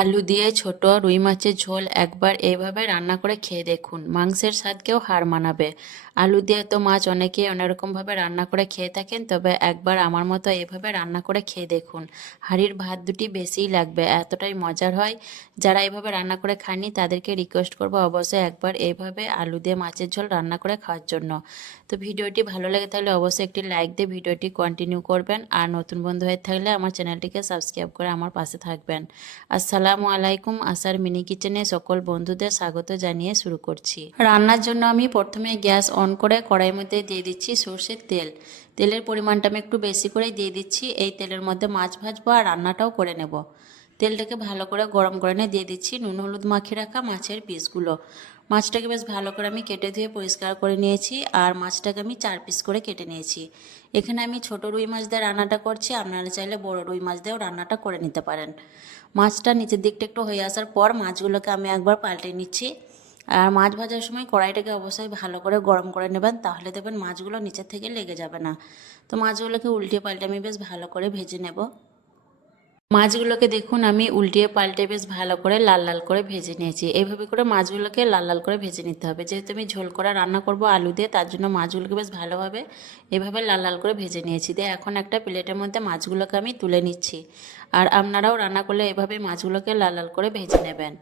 আলু দিয়ে ছোট রুই মাছের ঝোল একবার এইভাবে রান্না করে খেয়ে দেখুন। মাংসের স্বাদকেও হার মানাবে। আলু দিয়ে তো মাছ অনেকেই অন্যরকমভাবে রান্না করে খেয়ে থাকেন, তবে একবার আমার মতো এইভাবে রান্না করে খেয়ে দেখুন। হাঁড়ির ভাত দুটি বেশিই লাগবে, এতটাই মজার হয়। যারা এইভাবে রান্না করে খাননি, তাদেরকে রিকোয়েস্ট করব অবশ্যই একবার এইভাবে আলু দিয়ে মাছের ঝোল রান্না করে খাওয়ার জন্য। তো ভিডিওটি ভালো লেগে থাকলে অবশ্যই একটি লাইক দিয়ে ভিডিওটি কন্টিনিউ করবেন, আর নতুন বন্ধু হয়ে থাকলে আমার চ্যানেলটিকে সাবস্ক্রাইব করে আমার পাশে থাকবেন। আসসালামু আলাইকুম আসার মিনি কিচেনে সকল বন্ধুদের স্বাগত জানিয়ে শুরু করছি। রান্নার জন্য আমি প্রথমে গ্যাস অন করে কড়াইয়ের মধ্যে দিয়ে দিচ্ছি সর্ষের তেল। তেলের পরিমাণটা আমি একটু বেশি করেই দিয়ে দিচ্ছি, এই তেলের মধ্যে মাছ ভাজবো আর রান্নাটাও করে নেব। তেলটাকে ভালো করে গরম করে নিয়ে দিয়ে দিচ্ছি নুন, হলুদ মাখিয়ে রাখা মাছের পিসগুলো। মাছটাকে বেশ ভালো করে আমি কেটে ধুয়ে পরিষ্কার করে নিয়েছি আর মাছটাকে আমি চার পিস করে কেটে নিয়েছি। এখানে আমি ছোট রুই মাছ দিয়ে রান্নাটা করছি, আপনারা চাইলে বড় রুই মাছ দিয়েও রান্নাটা করে নিতে পারেন। মাছটা নিচের দিকটা একটু হয়ে আসার পর মাছগুলোকে আমি একবার পাল্টে নিচ্ছি। আর মাছ ভাজার সময় কড়াইটাকে অবশ্যই ভালো করে গরম করে নেবেন, তাহলে দেখবেন মাছগুলো নিচের থেকে লেগে যাবে না। তো মাছগুলোকে উল্টে পাল্টে আমি বেশ ভালো করে ভেজে নেব। মাছগুলোকে দেখুন, আমি উল্টিয়ে পাল্টে বেশ ভালো করে লাল লাল করে ভেজে নিয়েছি। এইভাবে করে মাছগুলোকে লাল লাল করে ভেজে নিতে হবে। যেহেতু আমি ঝোল করা রান্না করব আলু দিয়ে, তার জন্য মাছগুলোকে বেশ ভালোভাবে এভাবে লাল লাল করে ভেজে নিয়েছি। দিয়ে এখন একটা প্লেটের মধ্যে মাছগুলোকে আমি তুলে নিচ্ছি। আর আপনারাও রান্না করলে এভাবে মাছগুলোকে লাল লাল করে ভেজে নেবেন।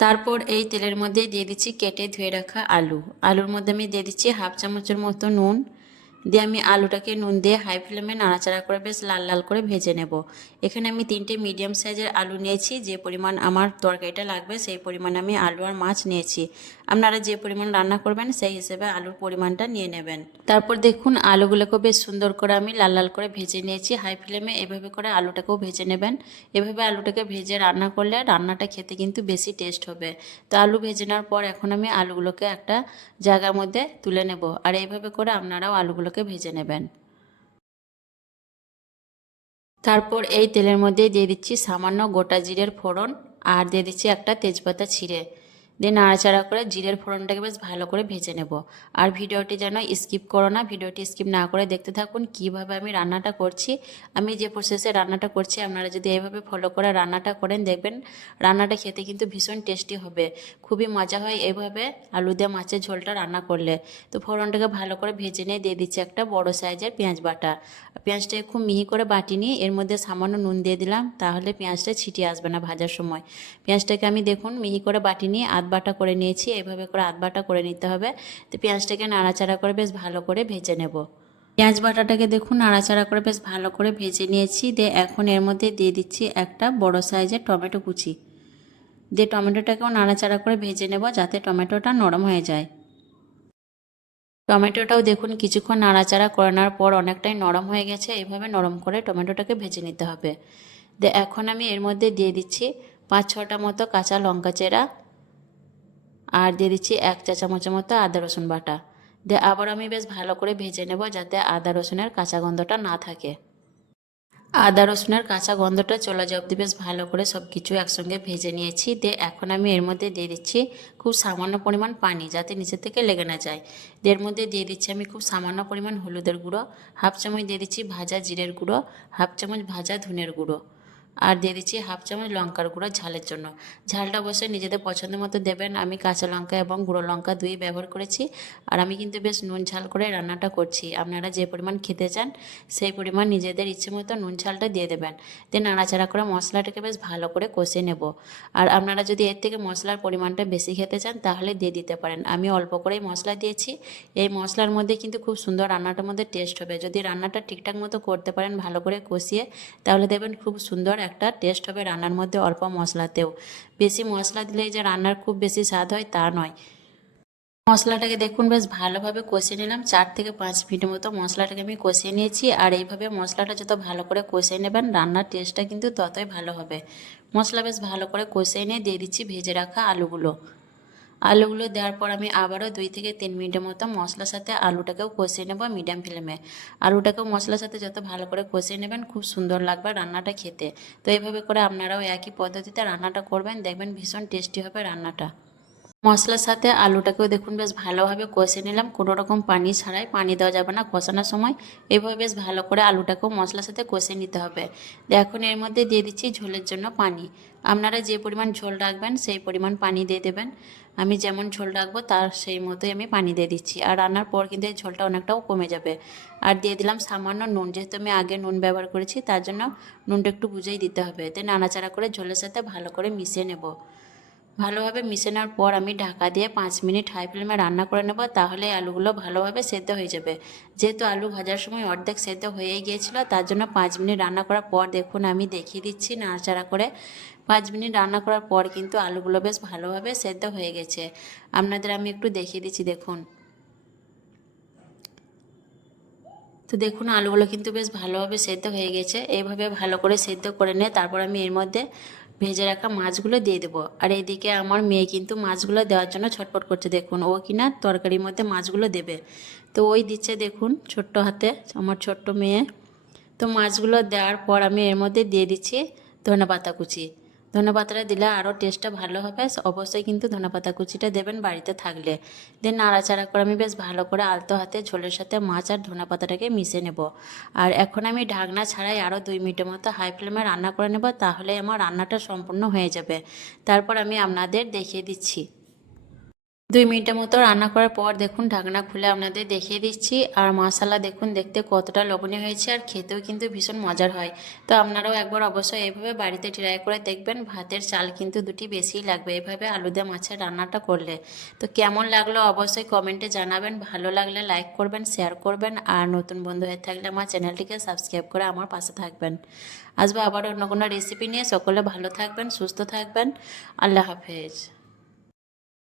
তারপর এই তেলের মধ্যে দিয়ে দিচ্ছি কেটে ধুয়ে রাখা আলু। আলুর মধ্যে আমি দিয়ে দিচ্ছি হাফ চামচের মতো নুন দিয়ে আমি আলুটাকে নুন দিয়ে হাই ফ্লেমে নাড়াচাড়া করে বেশ লাল লাল করে ভেজে নেব। এখানে আমি তিনটে মিডিয়াম সাইজের আলু নিয়েছি, যে পরিমাণ আমার তরকারিটা লাগবে সেই পরিমাণ আমি আলু আর মাছ নিয়েছি। আপনারা যে পরিমাণ রান্না করবেন সেই হিসেবে আলুর পরিমাণটা নিয়ে নেবেন। তারপর দেখুন আলুগুলোকে বেশ সুন্দর করে আমি লাল লাল করে ভেজে নিয়েছি হাই ফ্লেমে এভাবে করে আলুটাকেও ভেজে নেবেন। এভাবে আলুটাকে ভেজে রান্না করলে রান্নাটা খেতে কিন্তু বেশি টেস্ট হবে। তো আলু ভেজে নেওয়ার পর এখন আমি আলুগুলোকে একটা জায়গার মধ্যে তুলে নেব। আর এইভাবে করে আপনারাও আলুগুলোকে ভেজে নেবেন। তারপর এই তেলের মধ্যে দিয়ে দিচ্ছি সামান্য গোটা জিরের ফোড়ন আর দিয়ে দিচ্ছি একটা তেজপাতা ছিঁড়ে। দিয়ে নাড়াচাড়া করে জিরের ফোড়নটাকে বেশ ভালো করে ভেজে নেব। আর ভিডিওটি যেন স্কিপ করো না, ভিডিওটি স্কিপ না করে দেখতে থাকুন কীভাবে আমি রান্নাটা করছি। আমি যে প্রসেসে রান্নাটা করছি, আপনারা যদি এইভাবে ফলো করে রান্নাটা করেন, দেখবেন রান্নাটা খেতে কিন্তু ভীষণ টেস্টি হবে। খুবই মজা হয় এইভাবে আলু দিয়ে মাছের ঝোলটা রান্না করলে। তো ফোড়নটাকে ভালো করে ভেজে নিয়ে দিয়ে দিচ্ছি একটা বড় সাইজের পেঁয়াজ বাটা। পেঁয়াজটাকে খুব মিহি করে বাটি নিয়ে এর মধ্যে সামান্য নুন দিয়ে দিলাম, তাহলে পেঁয়াজটা ছিটিয়ে আসবে না ভাজার সময়। পেঁয়াজটাকে আমি দেখুন মিহি করে বাটি নিয়ে আধ বাটা করে নিয়েছি, এভাবে করে আধ বাটা করে নিতে হবে। তো পেঁয়াজটাকে নাড়াচাড়া করে বেশ ভালো করে ভেজে নেব। পেঁয়াজ বাটাটাকে দেখুন, নাড়াচাড়া করে বেশ ভালো করে ভেজে নিয়েছি। দিয়ে এখন এর মধ্যে দিয়ে দিচ্ছি একটা বড় সাইজের টমেটো কুচি। দিয়ে টমেটোটাকেও নাড়াচাড়া করে ভেজে নেব যাতে টমেটোটা নরম হয়ে যায়। টমেটোটাও দেখুন, কিছুক্ষণ নাড়াচাড়া করে পর অনেকটাই নরম হয়ে গেছে। এইভাবে নরম করে টমেটোটাকে ভেজে নিতে হবে। দিয়ে এখন আমি এর মধ্যে দিয়ে দিচ্ছি পাঁচ ছটা মতো কাঁচা লঙ্কা চেরা। আর দিয়ে দিচ্ছি এক চা চামচের মতো আদা রসুন বাটা। দিয়ে আবার আমি বেশ ভালো করে ভেজে নেব যাতে আদা রসুনের কাঁচা গন্ধটা না থাকে। আদা রসুনের কাঁচা গন্ধটা চলে যাওয়া অব্দি বেশ ভালো করে সব কিছু একসঙ্গে ভেজে নিয়েছি। দিয়ে এখন আমি এর মধ্যে দিয়ে দিচ্ছি খুব সামান্য পরিমাণ পানি যাতে নিচে থেকে লেগে না যায়। এর মধ্যে দিয়ে দিচ্ছি আমি খুব সামান্য পরিমাণ হলুদের গুঁড়ো, হাফ চামচ দিয়ে দিচ্ছি ভাজা জিরের গুঁড়ো, হাফ চামচ ভাজা ধনের গুঁড়ো। আর দিয়ে দিচ্ছি হাফ চামচ লঙ্কার গুঁড়ো ঝালের জন্য। ঝালটা অবশ্যই নিজেদের পছন্দ মতো দেবেন। আমি কাঁচা লঙ্কা এবং গুঁড়ো লঙ্কা দুই ব্যবহার করেছি। আর আমি কিন্তু বেশ নুন ঝাল করে রান্নাটা করছি। আপনারা যে পরিমাণ খেতে চান, সেই পরিমাণ নিজেদের ইচ্ছে মতো নুন ঝালটা দিয়ে দেবেন। দিয়ে নাড়াচাড়া করে মশলাটাকে বেশ ভালো করে কষে নেব। আর আপনারা যদি এর থেকে মশলার পরিমাণটা বেশি খেতে চান, তাহলে দিয়ে দিতে পারেন। আমি অল্প করেই মশলা দিয়েছি। এই মশলার মধ্যে কিন্তু খুব সুন্দর রান্নাটার মধ্যে টেস্ট হবে। যদি রান্নাটা ঠিকঠাক মতো করতে পারেন, ভালো করে কষিয়ে, তাহলে দেবেন খুব সুন্দর একটা টেস্ট হবে রান্নার মধ্যে অল্প মশলাতেও। বেশি মশলা দিলে যে রান্নার খুব বেশি স্বাদ হয় তা নয়। মশলাটাকে দেখুন, বেশ ভালোভাবে কষিয়ে নিলাম। চার থেকে পাঁচ মিনিট মতো মশলাটাকে আমি কষিয়ে নিয়েছি আর এইভাবে মশলাটা যত ভালো করে কষিয়ে নেবেন, রান্নার টেস্টটা কিন্তু ততই ভালো হবে। মশলা বেশ ভালো করে কষিয়ে নিয়ে দিয়ে দিচ্ছি ভেজে রাখা আলুগুলো। আলুগুলো দেওয়ার পর আমি আবারও দুই থেকে তিন মিনিটের মতো মশলার সাথে আলুটাকেও কষিয়ে নেব মিডিয়াম ফ্লেমে। আলুটাকেও মশলার সাথে যত ভালো করে কষিয়ে নেবেন, খুব সুন্দর লাগবে রান্নাটা খেতে। তো এইভাবে করে আপনারাও একই পদ্ধতিতে রান্নাটা করবেন, দেখবেন ভীষণ টেস্টি হবে রান্নাটা। মশলার সাথে আলুটাকেও দেখুন বেশ ভালোভাবে কষে নিলাম। কোনো রকম পানি ছাড়াই পানি দেওয়া যাবে না কষানোর সময়। এভাবে বেশ ভালো করে আলুটাকেও মশলার সাথে কষে নিতে হবে। এখন এর মধ্যে দিয়ে দিচ্ছি ঝোলের জন্য পানি। আপনারা যে পরিমাণ ঝোল রাখবেন সেই পরিমাণ পানি দিয়ে দেবেন। আমি যেমন ঝোল রাখব তার সেই মতোই আমি পানি দিয়ে দিচ্ছি। আর রান্নার পর কিন্তু এই ঝোলটা অনেকটাও কমে যাবে। আর দিয়ে দিলাম সামান্য নুন। যেহেতু আমি আগে নুন ব্যবহার করেছি তার জন্য নুনটা একটু বুঝেই দিতে হবে। তো নাড়াচাড়া করে ঝোলের সাথে ভালো করে মিশিয়ে নেব। ভালোভাবে মিশে নেওয়ার পর আমি ঢাকা দিয়ে পাঁচ মিনিট হাই ফ্লেমে রান্না করে নেব, তাহলে আলুগুলো ভালোভাবে সেদ্ধ হয়ে যাবে। যেহেতু আলু ভাজার সময় অর্ধেক সেদ্ধ হয়েই গিয়েছিল, তার জন্য পাঁচ মিনিট রান্না করার পর দেখুন আমি দেখিয়ে দিচ্ছি নাড়াচাড়া করে। পাঁচ মিনিট রান্না করার পর কিন্তু আলুগুলো বেশ ভালোভাবে সেদ্ধ হয়ে গেছে। আপনাদের আমি একটু দেখিয়ে দিচ্ছি, দেখুন। তো দেখুন, আলুগুলো কিন্তু বেশ ভালোভাবে সেদ্ধ হয়ে গেছে। এইভাবে ভালো করে সেদ্ধ করে নিয়ে তারপর আমি এর মধ্যে ভেজে রাখা মাছগুলো দিয়ে দেবো। আর এদিকে আমার মেয়ে কিন্তু মাছগুলো দেওয়ার জন্য ছটপট করছে। দেখুন, ও কিনা তরকারির মধ্যে মাছগুলো দেবে। তো ওই দিচ্ছে দেখুন ছোট্ট হাতে, আমার ছোট্ট মেয়ে। তো মাছগুলো দেওয়ার পর আমি এর মধ্যে দিয়ে দিচ্ছি ধনে পাতা কুচি। ধনে পাতাটা দিলে আরও টেস্টটা ভালো হবে। অবশ্যই কিন্তু ধনেপাতা কুচিটা দেবেন বাড়িতে থাকলে। দেন নাড়াচাড়া করে আমি বেশ ভালো করে আলতো হাতে ঝোলের সাথে মাছ আর ধনেপাতাটাকে মিশে নেব। আর এখন আমি ঢাকনা ছাড়াই আরও দুই মিনিটের মতো হাই ফ্লেমে রান্না করে নেব তাহলে আমার রান্নাটা সম্পূর্ণ হয়ে যাবে। তারপর আমি আপনাদের দেখিয়ে দিচ্ছি। দুই মিনিটের মতো রান্না করার পর দেখুন ঢাকনা খুলে আপনাদের দেখিয়ে দিচ্ছি। আর মশলা দেখুন, দেখতে কতটা লবণীয় হয়েছে আর খেতেও কিন্তু ভীষণ মজার হয়। তো আপনারাও একবার অবশ্যই এভাবে বাড়িতে ট্রাই করে দেখবেন, ভাতের চাল কিন্তু দুটি বেশিই লাগবে এভাবে আলুদা মাছের রান্নাটা করলে। তো কেমন লাগল অবশ্যই কমেন্টে জানাবেন, ভালো লাগলে লাইক করবেন শেয়ার করবেন, আর নতুন বন্ধু হয়ে থাকলে আমার চ্যানেলটিকে সাবস্ক্রাইব করে আমার পাশে থাকবেন। আসব আবার অন্য কোনো রেসিপি নিয়ে, সকলে ভালো থাকবেন, সুস্থ থাকবেন, আল্লাহ হাফেজ।